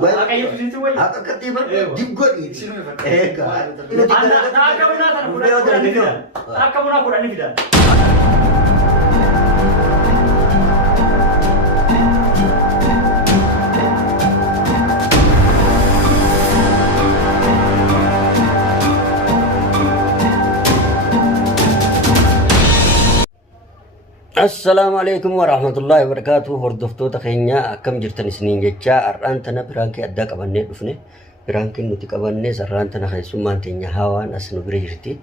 Akayyuu fizinti wayi. Akka kattiiman dibgoodhi. Eegaa. Akka bunaa kana kudhanii fidan. Akka bunaa kudhanii fidan. Assalamualaikum warahmatullahi wabarakatuh. Hordoftoota keenya akkam jirtan isiniin jecha har'aan tana biraankii addaa qabannee dhufne. Biraankiin nuti qabannee sarraan tana keessummaan teenya Hawaan as nu bira jirti.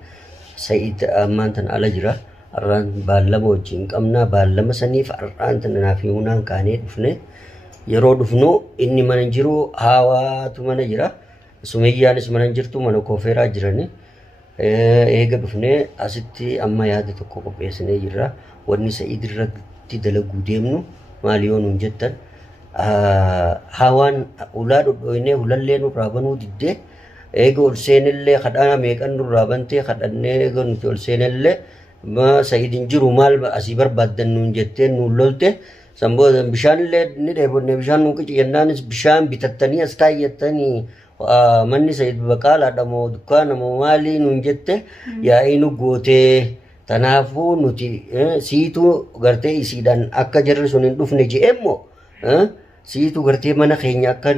Sa'iid ammaan tana ala jira. Har'aan baallama wajjin qabna. Baallama saniif har'aan tana naaf himunaan kaanee dhufne. Yeroo dhufnu inni mana jiru Hawaatu mana jira. Sumayyaanis mana jirtu mana koofeeraa jirani. Eega dhufne asitti amma yaada tokko qopheessinee jirra. Wanni Sa'iid irratti dalaguu deemnu maali yoo nuun jettan Hawaan ulaa dhodhooyinee hulallee nurraa banuu diddee eega ol seenillee kadhaa meeqan nurraa bantee kadhannee eega nuti ol seenillee Sa'iidin jiru maal asii barbaaddan nuun jettee nuun lolte samboo bishaanillee ni dheebonne bishaan nuun qici jennaanis bishaan bitattanii as kaayyattanii manni Sa'iid Baqaalaadha moo dukkaana moo maali nuun jette yaa'ii nu gootee Tanaafuu nuti siituu gartee isiidhaan akka jarri sun hin dhufne je'emmoo siituu gartee mana keenya akka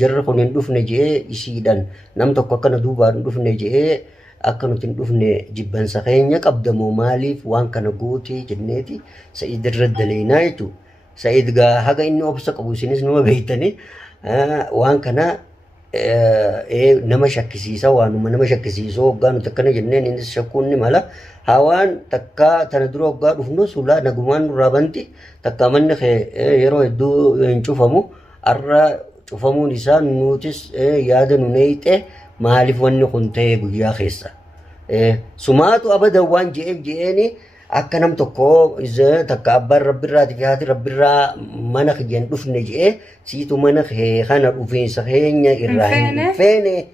jarri kun hin dhufne je'ee isiidhaan nam tokko akkana duubaan dhufne je'ee akka nuti hin dhufne jibbansa keenya qabdamoo maaliif waan kana gootee jenneeti Sa'iid irra daleynaa jechuudha. Sa'iid gaa haga inni obsa qabu isinis nama beeytanii waan kana nama shakkisiisa waanuma nama shakkisiisoo hoggaa nuti akkana jenneen innis shakkuun ni mala. Hawaan takka tana dura hoggaa dhufnu sulaa nagumaan nurraa banti takka manni yeroo hedduu hin cufamu har'a cufamuun isaa nutis yaada nu neeyxe maaliif wanni kun ta'ee guyyaa keessa. Sumaatu abadan waan je'eef je'eeni akka nam tokko takka abbaan rabbirraa fi haati rabbirraa mana kiyyan dhufne je'ee siitu mana kana dhufiinsa keenya irraa hin feene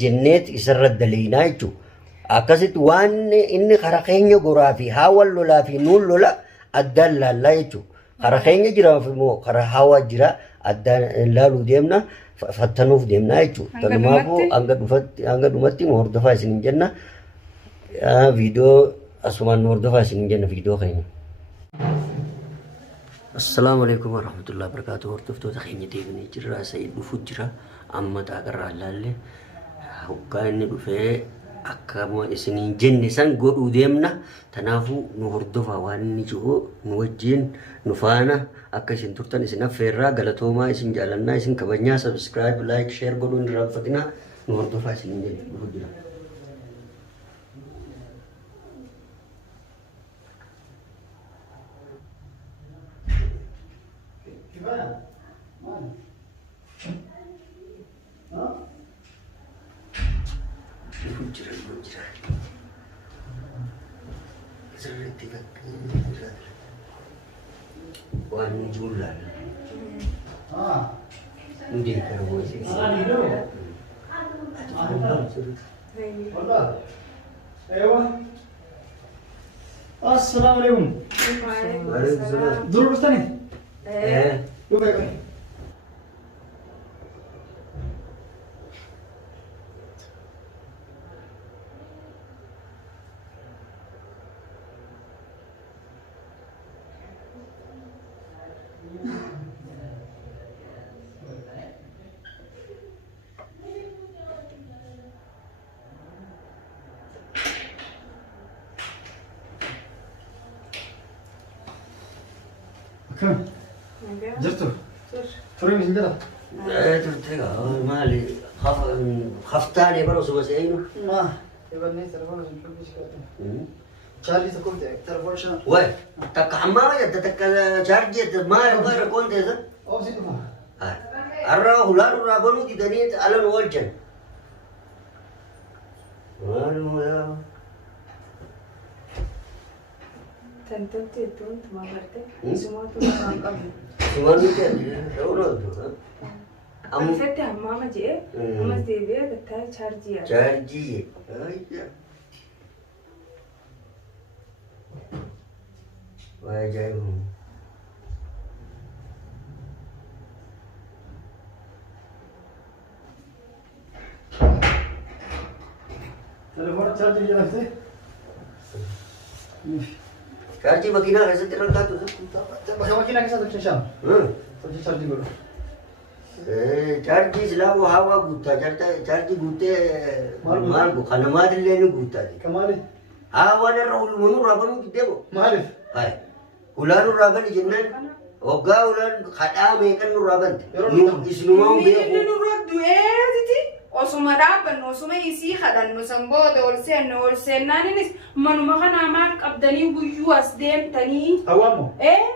jenneet isarra daleynaa jechuudha. Akkasitti waan inni karaa keenya goraa fi Hawaan lolaa fi nuun lola addaan laallaa jechuudha. Karaa keenya jira immoo karaa Hawaa jira addaan laaluu deemna fattanuuf deemna jechuudha. Tanumaafuu hanga dhumatti nu hordofaa isiniin jenna. Viidiyoo asumaan nu hordofaa isiniin jenna viidiyoo keenya. Assalaamu alaikum warahmatullahi wabarakatuh. Hordoftoota keenya deebinee jirra. Sa'iid dhufuu jira. Amma xaaqarraa laallee hoggaa inni dhufee akkama isiniin jenne san godhuu deemna. Tanaafuu nu hordofaa waan inni jiru nu wajjin nu faana akka isin turtan isin affeerraa galatoomaa isin jaalannaa isin kabajnaa subscribe like share godhuu hin irraanfatinaa nu hordofaa isiniin jenne dhufuu jira. Waan juulaan hindi karo sih. Assalamualaikum. Waalaikumsalam. Dulu Ustaz nih. Lu baik. Kan? Jirtu? Turun di sini Tertega, mali. Haftaan baru sudah saya ini. ما يبني تلفون نحب نشكله شارجي تكون تلفون شنو Wah, tak hamma ya, tak charge ma ya kon desa. او زين ما Arra hulan rabonu di dani alan waljan. Walu ya. Tantanti itu cuma berarti semua tuh orang kami. Semua ni kan, tahu tu. Amfete mama je, mama devi kata charge ya. Charge. Iya. Wajah. تليفون تشارجي جلسته Chargii makiinaa keessatti rakkaatu. bakka makiinaa keessatti tolchishaan tolchishaan godhu. Chargii silaa hawaa guuttaa chargii guuttee maal go kana maalillee ni guuttaati. Kamaali? Hawaan irra ulmanuu raabanuu giddee bo. Maaliif? Ulaan raabani jennaan waggaa ulaan kadhaa meeqan nu raabante. Isinumaa beeku. Inni nurra du'eetiti osuma dhaabbannu osuma isii kadhannu sanboota ol seennaanis manuma kanaa maal qabdanii guyyuu as deemtanii. Hawaan moo?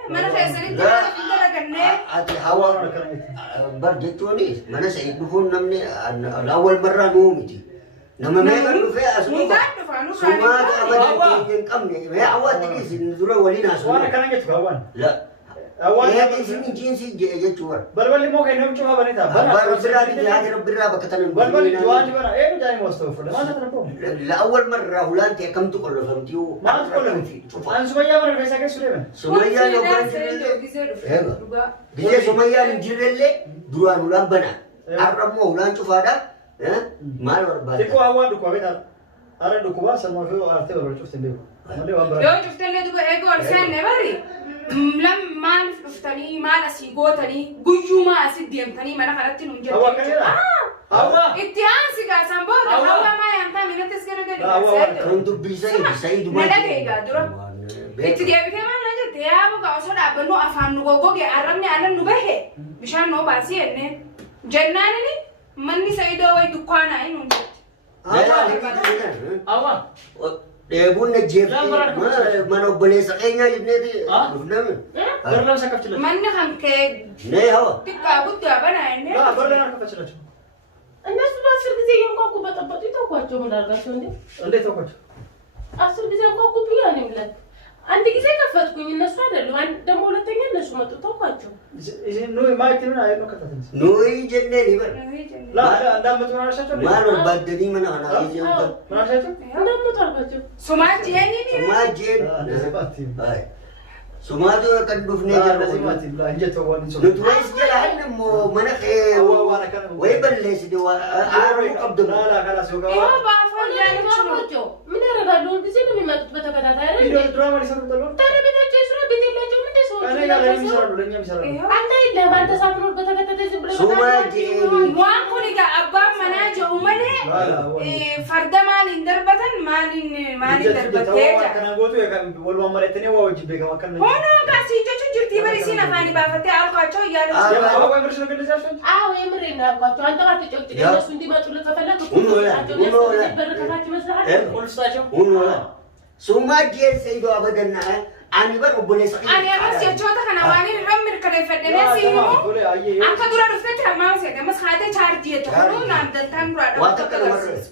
Mana keessanitti maaliif hin dalagannee? Ati hawaan bar jechuunis mana sa'ii dhufuun namni laawwal barraa nuu miti. Nama meeqan dhufee as dhufa. Sumaata amadaan hin qabne. Mee hawwaatti dhiisin dura waliin haasoo. Waan akkana jettu hawaan. Isin jiinsi jechuudha. Balballi moo kennamu cufaa banita. Rabbiraa dhiyaate rabbiraa bakka tanan. Balballi waan bana jaani moostoo fuudha. Maal ta'an boom? Laawwal marraa hulaanti akkamtu qollofamti. Maaltu qollofamti? An Sumayyaa mana keessaa keessa deeman. Sumayyaan yookaan jirrellee. Biyya Sumayyaan hin jirrellee duraan hulaan bana. Har'a immoo hulaan cufaadha. Maal barbaada? Xiqqoo hawaan dhukkubaa beektaa? Har'a dhukkubaa sammuu fi aartee barbaachuu hin beeku. Yoo cuftellee duba eeguu ol seenne bari maaliif dhuftanii maal asii gootanii guyyumaa asii deemtanii mana kanatti nuun jedhu. Hawaa kanadha? Hawaa? Itti aansi gaasan booda hawaa maa yaamtaa miinattis gara gadi Kan dubbisaa ibsaa na dhageegaa dura. Itti deebitee maal na jette yaa muka osoo dhaabbannu afaan nu goggoge arrabni aannan nu bahe bishaan noo baasii jennee jennaanini manni Saidoo wayi dukkaanaa hin nuun jette. Hawaa? Deebuun na jeeftee mana obboleessa keenyaa jenneeti dhufname. Barlaan sakaf chilatu. Manni kan kee Nee hawa. xiqqaa guddaa banaa jennee. Barlaan akka chilatu. እነሱ በአስር ጊዜ እያንኳኩ በጠበጡ ይተውኳቸው ምን አድርጋቸው እንዴ? እንዴት ተውኳቸው? 10 ጊዜ አንኳኩብኝ እኔም ብለን አንድ ጊዜ ከፈትኩኝ እነሱ አይደሉም። አንድ ደግሞ ሁለተኛ እነሱ መጡ ተውኳቸው። ኑይ ማይት ምን አይኖ ከተተንስ Nuyi jennee ni bar. ላ እንዳመጡ ማራሻቸው Maal barbaadanii mana kanaa jechuudha. ማራሻቸው እንደምጡ አልኳቸው። Sumaatti eenyini? Sumaa jeen. Sumaatu kan dhufnee jirru. Nuti wayis jalaan immoo mana kee wayi balleessite aaruu qabdu. Yoo baafoo ያልኳቸው ምን ያደርጋሉ? ጊዜ ነው የሚመጡት በተከታታይ አይደል? ታዲያ ቤታቸው ይስሩ ቤት የላቸውም እንዴ ሰዎች? አንተ የለህም አንተ ሳትኖር በተከታታይ ዝም ብለህ Sumaa jeen. waan kun egaa abbaan manaa jedhu malee farda maaliin darbatan maaliin darbattee Honoo gaasii jechuun jirtii bari isiin afaanii baafattee alkaachoo አዎ የምሬን ነው ያልኳቸው። አንተ ባትጨቅጭቅ እነሱ እንዲመጡልህ ከፈለክ በር ከታች ይመስልሃል? Unola. Sumaa jeen Saidoo abadannaa ani bar obboleessa ani amas jechoota kana waaniin irra mirkaneeffadhee siimu akka dura dhuftetti hammaa seete amas haatee chaarjii jettu kunuu naan dantaan duraadha. Waan takka namarrees.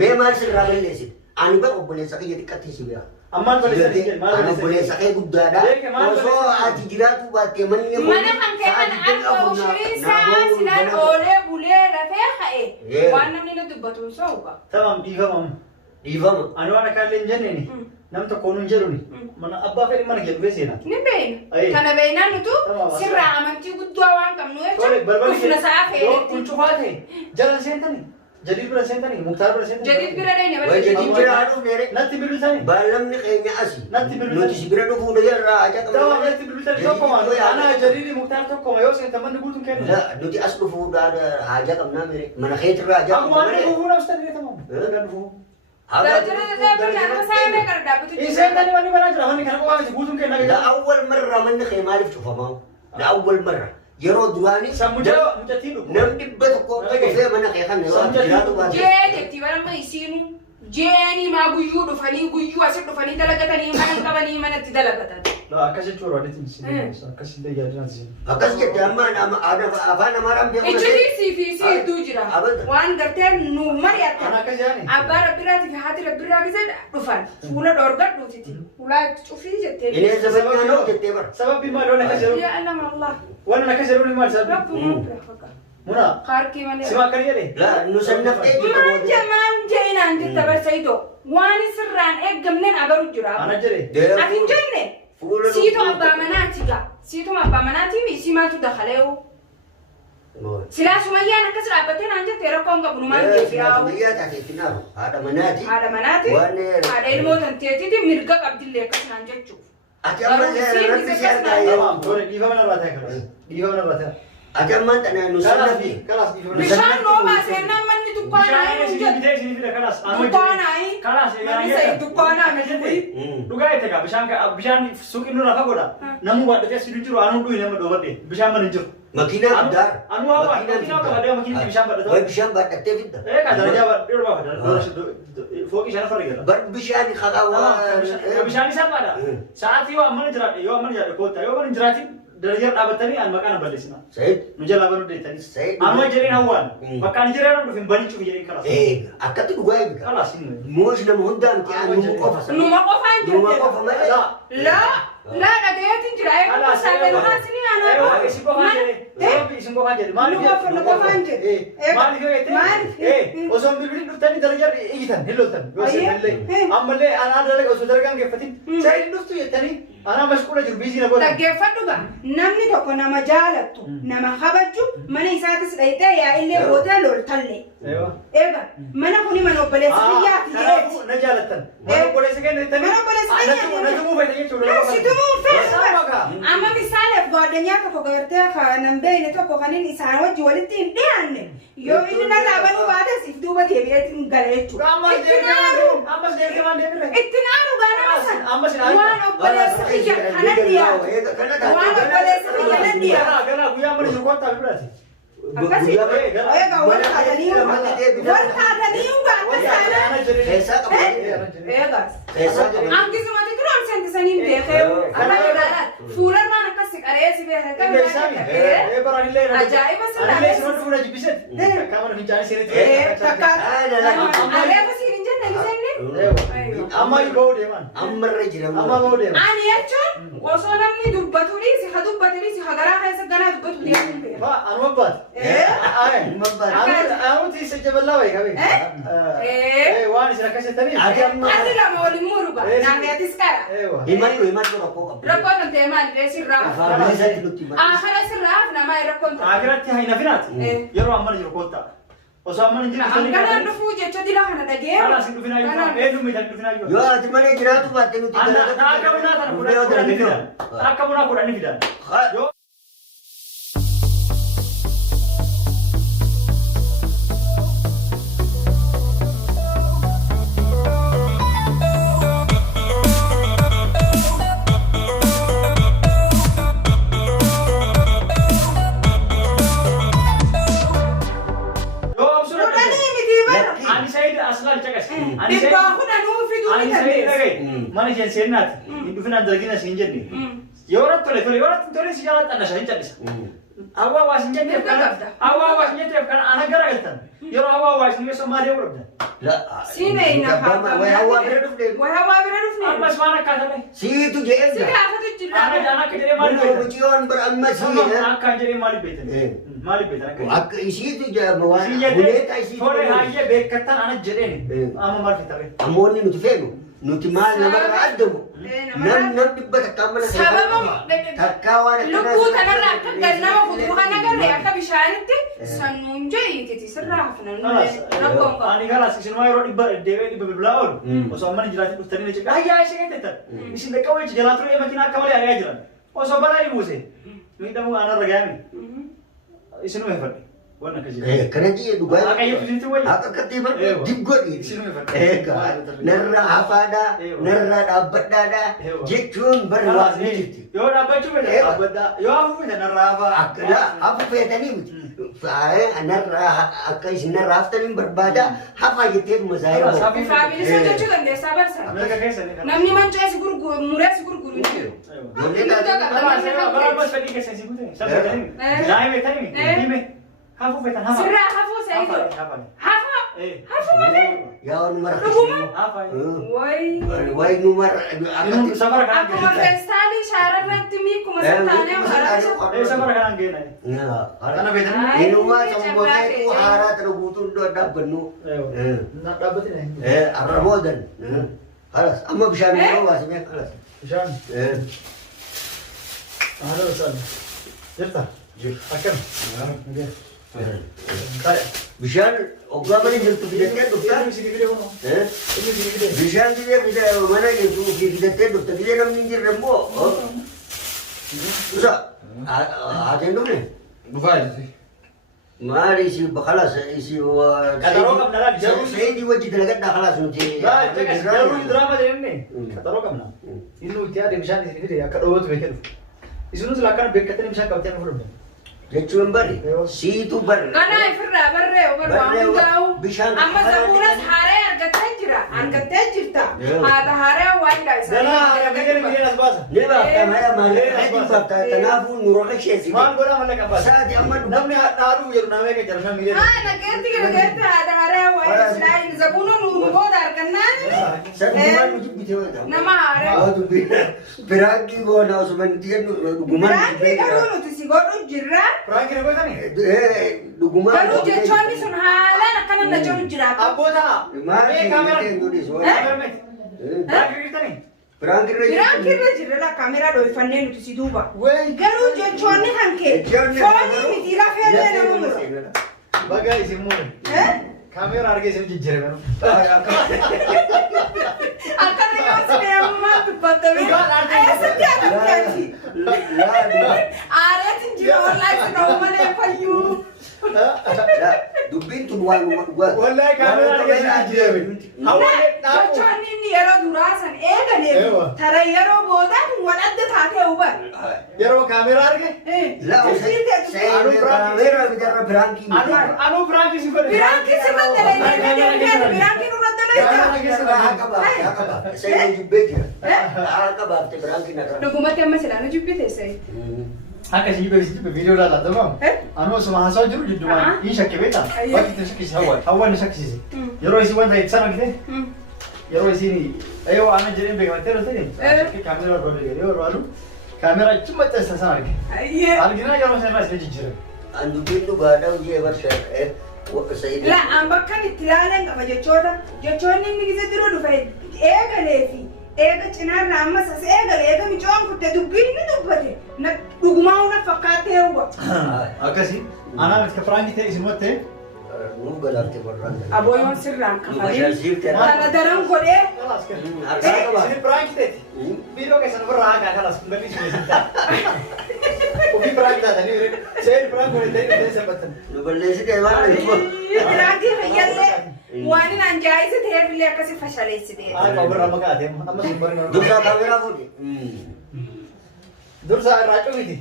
Mee maal sirraa balleessite? Ani bar obboleessa kiyya xiqqattee si bira. Ammaan Ani obboleessa kee guddaadha. Osoo ati jiraatu baattee manni kun Mana kan kee kana akka ushuriin isaa silaan oolee bulee rafee ha'e waan namni na dubbatu hin so'uudha. Tamam dhiifamam. dhiifama. Ani waan akka illee hin jenneeni. Nam tokko nuun jedhuni. Mana abbaa fedhi mana jedhu beeseena. Ni beena. Kana beenaan nutu sirraa amantii guddaa waan qabnu jechuudha. Dhufna sa'a Yoo feeretti. kun cufaa ta'e jala seentanii. Jadiid bira seentanii. Muktaar bira seentanii. Jadiid bira deenya Way jadiid bira haadhuuf neere. Natti bilbiltanii. Baalamni keenya asi. Natti bilbiltanii. Nuti si bira dhufuu dhagarraa ajaa qabna. Tawa natti bilbiltanii tokkoma. Ana jadiidi muktaar tokkoma yoo seentan manni guutuun kennu. La nuti as dhufuudhaan haajaa qabnaa mere. Mana keetirraa ajaa Akkuma qabna inni mere. dhufuu namstan ni tamam. Gara dhufuu. Seentanii manni manaa jira manni kana qofaa miti guutuun kenna. La awwal marra manni kee maaliif cufamaa? La awwal marra. Yeroo duraanii Mucattii dhufu. nam dhibba tokko dhufee mana kee kana yoo jiraatu baate. Jee jetti barama isiinu jeeni maa guyyuu dhufanii guyyuu asii dhufanii dalagatanii mana qabanii manatti dalagatan. Akkas jechuudha waanti akkas illee yaadinaa Akkas jettee amma afaan Amaaraan beeku. Ijjitii fi hedduu jira. Waan gartee nu mari'atan. akkas yaani. Abbaa rabbiraatii fi haati rabbiraa gisee dhufan. Fuula dhoorgadhuutiti. Fuula cufii jettee. Inee zabanyaa jettee bara. Sababbi maal waan akkas jedhu. Yaa allama Allah. Waan akkas jedhu maal sababbi? Rabbu nuti faqa. Muna. Harki malee. Sima akkana jedhe. La nu sannaftee jirtu Maan jeenaan jetta barsaayidoo. Waan sirraan eeggamneen agaru jira. Ana jedhe. Ati hin jenne. Siitoo abbaa manaati gaa. Siitoo abbaa manaatii fi simaatu dakaleewu. Silaa Sumayyaan akkas dhaabbattee naan jettee rakkoon qabu numaan geessi yaa'u. Sumayyaa taatee finaaru haadha manaati. Haadha manaati. Haadha ilmoo tanteetiiti mirga qabdillee akkas naan jechuuf. Ati amma rabbi si argaa yoo. Dhiifama narraa ta'e kanas. Dhiifama narraa ta'e. Ati amma tanaa nu sannafi. Kalas dhiifama. Bishaan noo baasee namni dukkaanaa hin jedhu. Kalas manni sa'i dukkaanaa hin jedhu. Dhugaa itti egaa bishaan suuqii nurra fagoodha. Namni waaddatee si jiru anu dhuyi nama dhoobadhe bishaan mana hin jiru. Makiinaa guddaa. Anu hawa makiinaa qabadee makiinaa bishaan badhata. Way bishaan badhattee fidda. Kan darajaa badhee baafata. Fooqii shan farri gala. Bar bishaan qaqawwaa. Bishaan isaa baadha. Sa'aatii yoo amma jiraadhe yoo amma jiraadhe koottaa yoo amma jiraatin darajaa dhaabbatanii an maqaan balleessina. Sayid. Nu jalaa baruu deettanii. Sayid. Amma jireen hawwaan. Bakkaan jireen dhufin banichuuf jedhee kalas. Akkatti dhugaa eebiqa. Kalas. Moosh nama hundaan ta'an numa qofa. Numa qofaan jette. Numa qofa malee. Laa dhagayeetiin jira eeguun saalee haasni aanaa. Isin qofaan jedhe. Isin qofaan jedhe. Nu qofaan jedhe. Maaliif yoo jettee? Osoo bilbilin dhuftanii darajaa iyyitan hin loltan. Yoo seenallee ammallee anaa dalaga osoo dalagaan geeffatin saayidin dhuftu jettanii anaa mashquula jiru biizii na godhan. Dhaggeeffadhu gaa namni tokko nama jaalattu nama kabaju mana isaatis dhayitee yaa'illee gootee loltallee. Eega mana kuni mana obboleessa biyyaati jedheeti. Na jaalattan. Mana obboleessa keenya jettanii. Mana obboleessa keenya. Na tumuu fayyada jechuudha. Si tumuu fayyada. Amma misaaleef godhanyaa tokko gartee kan beeyne tokko kan inni isaan wajji walitti hin dhiyaanne. Yoo inni narraa banuu baate siif duuba deebi'eetti hin gala jechuudha. Ammas deemtee waan deemire. Itti naaru gaa nama sana. Ammas waan obboleessa biyya kana dhiyaatu. Waan obboleessa biyya kana dhiyaatu. Gara guyyaa mana jiru kottaa biraati. Akkasii egaa wal kaatanii hanqisumatti dura seentisaniin beekee akka jedhaa fuularraan akkas qareessi beekee ajaa'iba aleefa siin hin jenne gisenne amma bahuu deeman ammarra jira amma bahuu deeman ani jechuun osoo namni dubbatu dhiisi ha dubbatu dhiisi ha garaa keessa ganaa dubbatu deemuun beeka anu abbaat anuti isa jaballaa wayi qabe waan isin akkas jettanii ati lama waliin muruga naanneetis qara himadhu rakkoo qabdu rakkoo kan ta'e maali sirraa akara sirraa namaa rakkoon ta'e akiratti hayna finaati yeroo amma jiru koottaa osoo amma hin jiru hanqanaan dhufuu jecha dila kana dhageera kanas hin dhufinaa yoo eenyu miidhan dhufinaa yoo yoo ati mana jiraatu baatte nuti akka bunaa kana kudhan fidan akka bunaa kudhan fidan yoo mana isheen seenaati hin dhufinaan dalgina siin jenne yoo tole tole si jala xannasha hin callisa hawaa waa sin jenneef kana ana garagaltan yeroo hawaa waa sin yeso maal yoo dhabdan siinee na way hawaa bira dhufne ammas waan akkaatame siitu jedhe si gaafatu jira ana akka jedhee maal beekan buciyoon bar amma siina akka jedhee maal beekan akka isiitu jedhama waan si jedhee tole hayyee beekattan ana jedheen amma maal fitabe ammoonni nuti feenu nuti maal namarraa addamu nam dhibba takkaa mana sababa takkaa waan lubbuu kanarraa akka gannama fuudhuu kana garree akka bishaanitti sannuun jeeyititi sirraa hafnannu rakkoon qabu. Ani galas isinuma yeroo dhibba bilbilaa oolu osoo amma jiraatti dhuftanii na jedha ayyaa ishee jettan isin dhaqqaa wayii jalaa turee makiinaa akka malee ari'aa jiran osoo balaa hin buuse miidhamuu aanarra gaami isinuma hifadhe. Kana jee dhugaa akka kattiiman dibgodhi narra hafaadhaa narra dhaabbadhaadhaa jechuun barri waa ni jirti. Yoo dhaabbachuu fedha dhaabbadhaa yoo hafu fedha narra hafaa. Hafu feetanii miti. Narra akka isin narra haftaniin barbaada hafaa jetteetuma zaayiroo. Bifaa bilisa jechuu dandeessaa barsa. Namni mancaa si gurguru muree si gurguru jiru. Bara fedhii keessa si gute. Daa'imee ta'imi. Hafu fetan hafa. Sirraa hafuu seetu. Hafa. Hafu malee. Yaa numar. Hafa. Way numar. Sabara kan. Akkuma feestaalii shaararratti miikuma sattaanee maraasa. Sabara kan geena. Kana fetan. Inuma sambootee ku haaraa tara guutuun doo dhaabbannu. Dhaabbatin. Arraboodan. Halas amma bishaan yeroo waasimee halas. Bishaan. Haala sana. Jirta. Akkam. Bishaan oggaa mana jirtu fidattee dhuftaa? Bishaan gidee mana jirtu fidattee dhufta gidee namni hin jirre immoo Musa haadeen dhufne? Dhufaa jirti. Maali isi khalas isi Qaxaroo qabna laal jaruu Sayyidii wajji dalagadhaa khalas nuti. jaruu diraama jedhamne qaxaroo qabna. Inni itti yaade bishaan isin fide akka dhoowwatu beekee dhufu. Isinuus lakkana beekkattanii bishaan qabatee nu fudhanne. Jechuun bari siitu bari. Kana ifirraa barree obar waan hundaa'u amma sabuuras haaree argattee jirta haadha haaree waan dhaayisa. Ganaa argattee miidhee as baasa. Ne baafta maya malee reetiin baafta kanaafuu nuroo qasheessi. Maal godhaa mallaqa baasa. Saati amma Namni dhaadhuu jedhu naamee kan jarashaa miidhee. Haa nageetti haadha haaree waan dhaayisa. Sabuuna nuun booda argannaan. Sadumaan nuti bitee wayita. Nama haaree. Waatu biraakii goona osuma nuti jennu dhugumaan. Biraakii garuu nuti si godhu jirra. Furaanki na gootanii? Dhugumaan. Garuu jechoonni sun haalaan akkana na jiru jiraata. Abboota. Maal kaamera. kaamera. Furaanki jirtanii? Biraakii irra jirra kaameraa dhoofannee nuti si duuba. Wey. Garuu jechoonni kan kee foonii miti lafee jedhamu. Baga isin muure. Kaamera argee isin jijjiirame. Akkana yoo si deemumaa dubbatame. Eessatti agargaati. Aareetiin jira wallaahi si dhoomalee fayyuu. Dubbiin tun waan dhugaa. Wallahi kaamera argee isin jijjiirame. Jechoonni inni yeroo duraa san eegaleef tara yeroo boodaa wal adda taatee hubar. Yeroo kaamera arge. Kaamera bitarra biraakii. Anuu furaanki si godhe. Biraanki si maddalee biraanki nu maddalee. Dhugumatti amma silaana jibbite sayi. Akka si jibbe viidiyoo ilaalaa ta'uu anu osuma haasawaa jiru jiddumaan hin shakke beektaa bakki itti shakkisi hawwaan shakkisiise yeroo isin wanta itti sana argite yeroo isin ayoo aanan jedheen beekamattee dhufte shakkii kaameraa barbaade jedhee yeroo alu kaameraa itti maxxansa sana arge arginaa yeroo sana isin jijjiire. Dubbiin dhugaadhaa hojii eebarsa La ambakkan itti ilaalan qaba jechoota jechoonni inni gisa jiru dhufe eegalee fi eega cinaarra ammas as eegale eega micoon kutte dubbiin ni dubbate dhugumaa huna fakkaattee hawwa. Akkasii anaa itti firaanki ta'e isin wattee nuuf galaarte barraan. Abooyoon sirraan kafalee kana daran godhee. Isin firaanki ta'eeti viidiyoo keessan ofirraa hagaa kanas kungalli isin eessitaa. Ufi firaanki taatanii seeri firaanki godhe ta'e dhufee sabbattan. Nu balleessite waan Firaanki fayyallee waan hin anjaa'ise ta'eefillee akkasi fashaleessite. Haa ofirraa makaate amma sun bari dursaa kaameraa fuudhe. Dursaa irraa cufiti.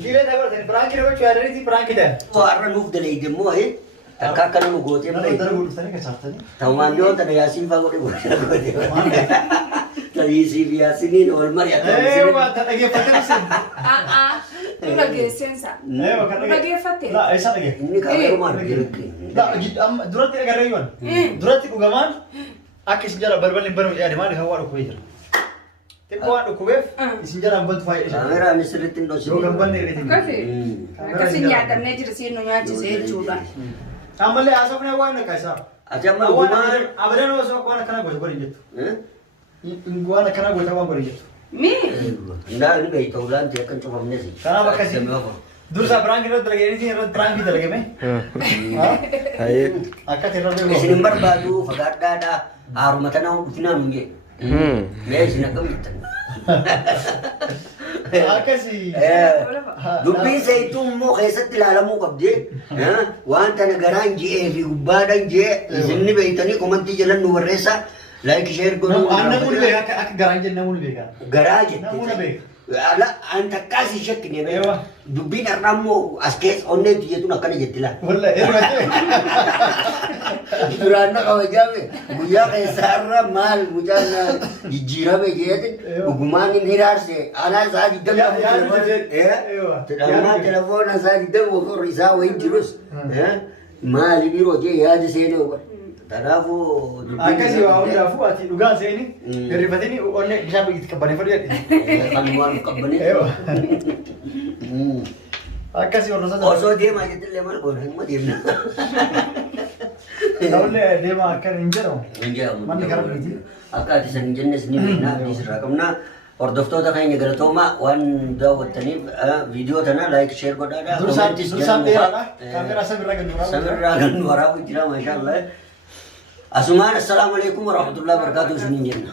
Kiilee dabalatanii firaanki gochuu yaadaniiti firaanki ta'e. Har'a nuuf dalaide immoo takka akka nama gootee Nama bahe. darbu dhuftanii kachaartanii. Ta'umaan yoo ta'e yaasiin fa'aa godhe gootee bahe. Taliisiif yaasiniin ol mari'atan. Waan ta dhageeffatanii sin. Tu dhageesseensa. Dhageeffatte. Laa eessa dhagee? Inni kaamerumaan argirti. Duratti agarree yoon. Duratti dhugamaan akka isin jala balballi hin banamu yaade maaliif hawaa dhukkubee jira. Xiqqoo waan dhukkubeef isin jalaan bantu faayidha. Kaameraan sirriitti hin Yoo kan banne irratti hin Akkasi. Akkasi nyaadamnee jira siin nu nyaachisee jechuudha. ammallee haasofnee waan akka isaa. Ati amma dhugumaan. Abadan osoo waan akkana goota godhin jettu. Waan akkana goota waan godhin jettu. Ndaa inni beektaa ulaan ta'e akka hin cufamnes. Kanaaf akkasii. Dursa biraanki irratti dalagee irratti biraanki dalagame. Akka irra beeku. Isin hin barbaadu fagaadhaadhaa haaruma tanaa dhufinaan hin jedhu. Mee isin akkam jettan. Akkasii. Dubbiin seeyituu immoo keessatti ilaalamuu qabdee wanta nagaraan ji'ee fi gubbaadhaan ji'ee isinni beektanii komantii jalan nu barreessa laayik sheer godhuu. Namoonni beekaa akka garaan jenna namoonni beekaa. Garaa Namoonni jette. beekaa. Anta akkaasii shakkine beekaa. Dubbiin har'aa immoo as keessa onnee xiyyeetuun akkana jetti laa. Wallahi hirmaatee. Duraan na kabajame guyyaa keessaa irra maal mucaan jijjiirame jeetin dhugumaan hin hiraarse anaa isaa digdama telefoona isaa digdama ofirra isaa wayii jirus maali biroo jee yaada seenee oba. Kanaafuu Akkasii waa hundaafuu ati dhugaan seeni hirrifatanii onnee bishaan biqitti qabbaneeffadhu jedhe. kanumaan qabbanee. Akkasii hordofaa Osoo deemaa jettillee maal goona hin deemna. Ta'ullee deemaa akka hin jedhamu. Hin jedhamu. Manni karaa miti. Akka ati san hin jennes ni beekna abdii sirraa qabna. hordoftoota keenya galatoomaa waan daawwattaniif viidiyoo tana laayik sheer godhaadha. Dursaan dheeraadha. Kaameraa samirraa gad nuraa. Samirraa gad nuraa jira maashaallah. Asumaan assalaamu alaikum warahmatullahi wabarakatuh isiniin jenna.